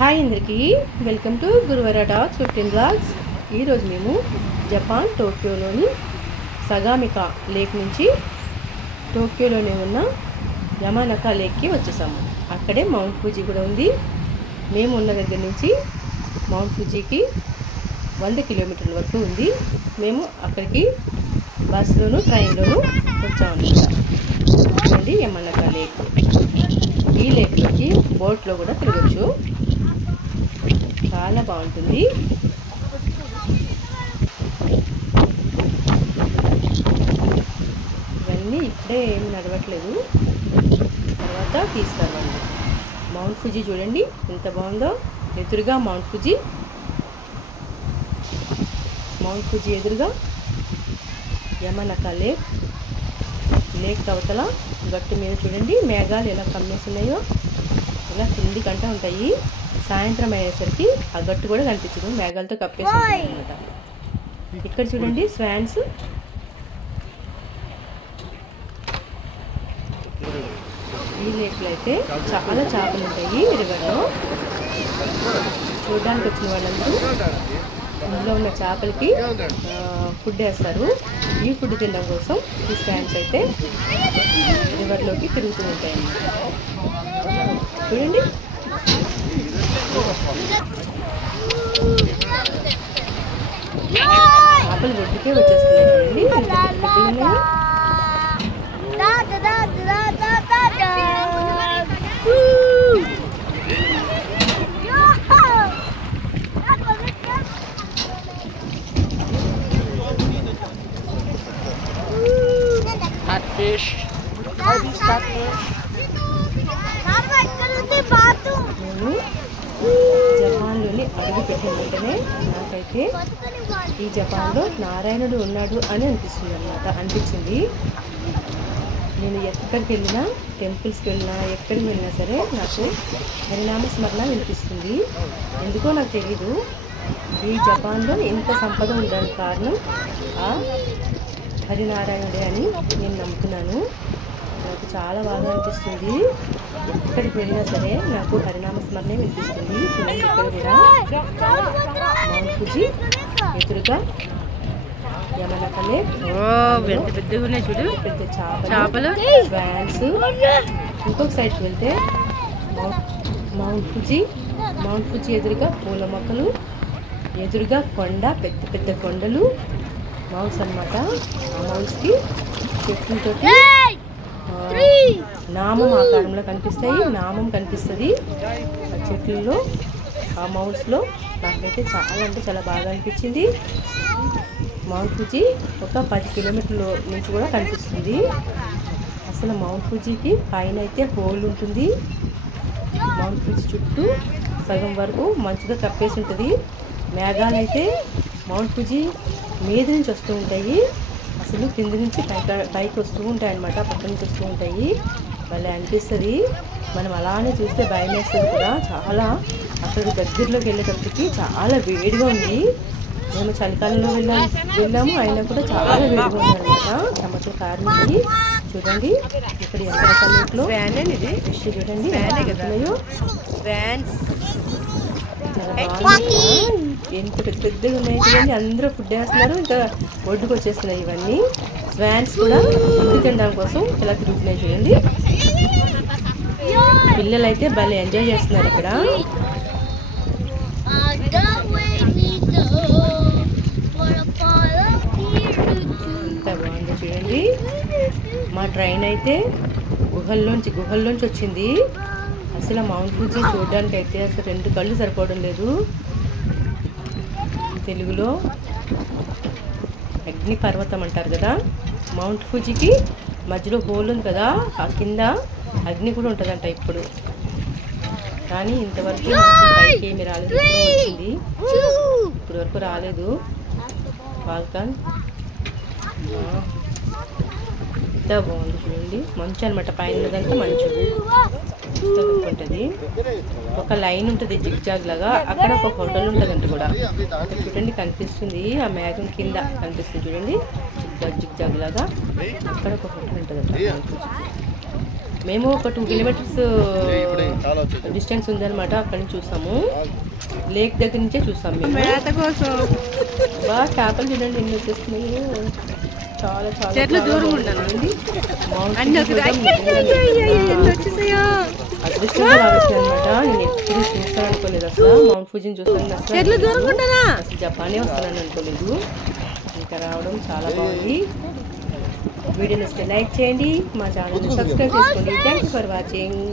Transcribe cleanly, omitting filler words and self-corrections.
Hi అందరికీ welcome to గురువార talks 15 blogs. ఈరోజు మేము జపాన్ టోక్యోలోని సగామికా లేక్ నుంచి టోక్యోలోనే ఉన్న యమనకా లేక్కి వచ్చేసాము. అక్కడే మౌంట్ ఫుజీ కూడా ఉంది. మేము ఉన్న దగ్గర నుంచి మౌంట్ ఫుజీకి 100 కిలోమీటర్ల వరకు ఉంది. మేము అక్కడికి బస్సులోను ట్రైన్లోను వచ్చామన్నమాట. చూడండి యమనకా లేక్. ఈ లేక్లోకి బోట్లో కూడా తిరగచ్చు. చాలా బాగుంటుంది. ఇవన్నీ ఇప్పుడే ఏమి నడవట్లేదు, తర్వాత తీస్తారు వాళ్ళు. మౌంట్ ఫుజీ చూడండి ఎంత బాగుందో. ఎదురుగా మౌంట్ ఫుజీ ఎదురుగా యమనకా లేక్ అవతల గట్టు మీద చూడండి మేఘాలు ఎలా కమ్మేస్తున్నాయో. ఇలా కింది కంట ఉంటాయి. సాయంత్రం అయ్యేసరికి ఆ గట్టు కూడా కనిపించదు, మేఘాలతో కప్పేసి అనమాట. ఇక్కడ చూడండి స్వాన్స్. ఈ లేక్లో అయితే చాలా చేపలు ఉంటాయి రివర్లో. చూడడానికి వచ్చిన వాళ్ళందరూ ఇందులో ఉన్న చేపలకి ఫుడ్ వేస్తారు. ఈ ఫుడ్ తినడం కోసం ఈ స్వాన్స్ అయితే రివర్లోకి తిరుగుతూ ఉంటాయి అన్నమాట. చూడండి చేపలు ఒడ్డుకే వచ్చేస్తున్నాయి. చూడండి జపాన్లోని అడుగు పెట్టిన వెంటనే నాకైతే ఈ జపాన్లో నారాయణుడు ఉన్నాడు అని అనిపించింది. నేను ఎక్కడికి వెళ్ళినా, టెంపుల్స్కి వెళ్ళినా, ఎక్కడికి వెళ్ళినా సరే నాకు హరినామ స్మరణ వినిపిస్తుంది. ఎందుకో నాకు తెలీదు. ఈ జపాన్లో ఎంత సంపద ఉండడానికి కారణం ఆ హరినారాయణుడే అని నేను నమ్ముతున్నాను. నాకు చాలా బాగా అనిపిస్తుంది. ఎక్కడికి వెళ్ళినా సరే నాకు హరినామ స్మరణే వినిపిస్తుంది. చూడండి ఇక్కడ కూడా మౌంట్ ఫుజీ ఎదురుగా యమనకా లేక్. ఎంత పెద్దగా ఉన్నాయి చూడు, పెద్ద చేపలు, స్వాన్స్. ఇంకొక సైడ్కి వెళ్తే మౌంట్ ఫుజీ ఎదురుగా పూల మొక్కలు, ఎదురుగా కొండ, పెద్ద పెద్ద కొండలు, మౌంట్స్ అన్నమాట. ఆ మౌంట్స్కి చెట్లతోటి నామం ఆకారంలో కనిపిస్తాయి. నామం కనిపిస్తుంది ఆ చెట్లలో, ఆ మౌంట్స్లో. నాకైతే చాలా అంటే చాలా బాగా అనిపించింది. మౌంట్ ఫుజీ ఒక 10 కిలోమీటర్ల నుంచి కూడా కనిపిస్తుంది. అసలు మౌంట్ ఫుజీకి పైన అయితే హోల్ ఉంటుంది. మౌంట్ ఫుజీ చుట్టూ సగం వరకు మంచుగా కప్పేసి ఉంటుంది. మేఘాలు అయితే మౌంట్ ఫుజీ మీద నుంచి వస్తూ ఉంటాయి. అసలు కింద నుంచి పైకి వస్తూ ఉంటాయి అన్నమాట, పక్క నుంచి వస్తూ ఉంటాయి. భలే అనిపిస్తుంది. మనం అలానే చూస్తే భయం వేస్తుంది కూడా చాలా. అక్కడ దగ్గరలోకి వెళ్ళేటప్పటికి చాలా వేడిగా ఉంది. మేము చలికాలంలో వెళ్ళాము, అయినా కూడా చాలా వేడిగా ఉంది అనమాట. చెమటలు కారించి. చూడండి ఇక్కడ యమనకా లేక్లో ఫిష్ చూడండి ఎంత పెద్ద పెద్దగా ఉన్నాయి చూడండి. అందరూ ఫుడ్ వేస్తున్నారు, ఇంకా ఒడ్డుకు వచ్చేస్తున్నాయి ఇవన్నీ. స్వాన్స్ కూడా ఫుడ్ తినడం కోసం ఇలా తిరుగుతున్నాయి చూడండి. పిల్లలు అయితే భలే ఎంజాయ్ చేస్తున్నారు ఇక్కడ. ఎంత బాగుంది చూడండి. మా ట్రైన్ అయితే గుహల్లోంచి వచ్చింది. అసలు మౌంట్ ఫుజీ చూడడానికి అయితే అసలు 2 కళ్ళు సరిపోవడం లేదు. తెలుగులో అగ్ని పర్వతం అంటారు కదా. మౌంట్ ఫుజీకి మధ్యలో హోల్ ఉంది కదా, ఆ కింద అగ్ని కూడా ఉంటుందంట ఇప్పుడు. కానీ ఇంతవరకు పైకి ఏమి రాలేదు. వచ్చింది ఇప్పటి వరకు రాలేదు. వాల్కాన్ ఎంత బాగుంది చూడండి. మంచు అనమాట, పైన ఉన్నదంతా మంచు ఉంటుంది. ఒక లైన్ ఉంటుంది జిగ్జాగ్ లాగా. అక్కడ ఒక హోటల్ ఉంటుందంట కూడా. చూడండి కనిపిస్తుంది, ఆ మేఘం కింద కనిపిస్తుంది చూడండి, జిగ్జాగ్ లాగా. అక్కడ ఒక హోటల్ ఉంటుందంట. మేము ఒక 2 కిలోమీటర్స్ డిస్టెన్స్ ఉందన్నమాట. అక్కడి నుంచి చూస్తాము, లేక్ దగ్గర నుంచే చూస్తాం మేము. బాగా చేపలు చూడండి ఎన్ని వచ్చేస్తున్నాయి. చాలా చాలా చెట్లు దూరం ఉండండి. అదృష్టంగా రావచ్చు అనమాట. నేను ఎప్పుడు చూస్తాను అనుకోలేదు అసలు. మౌంట్ ఫుజీని చూస్తాను అసలు జపానే వస్తానని అనుకోలేదు. ఇంకా రావడం చాలా బాగుంది. వీడియోని వస్తే లైక్ చేయండి, మా ఛానల్ని సబ్స్క్రైబ్ చేసుకోండి. Thank you for watching.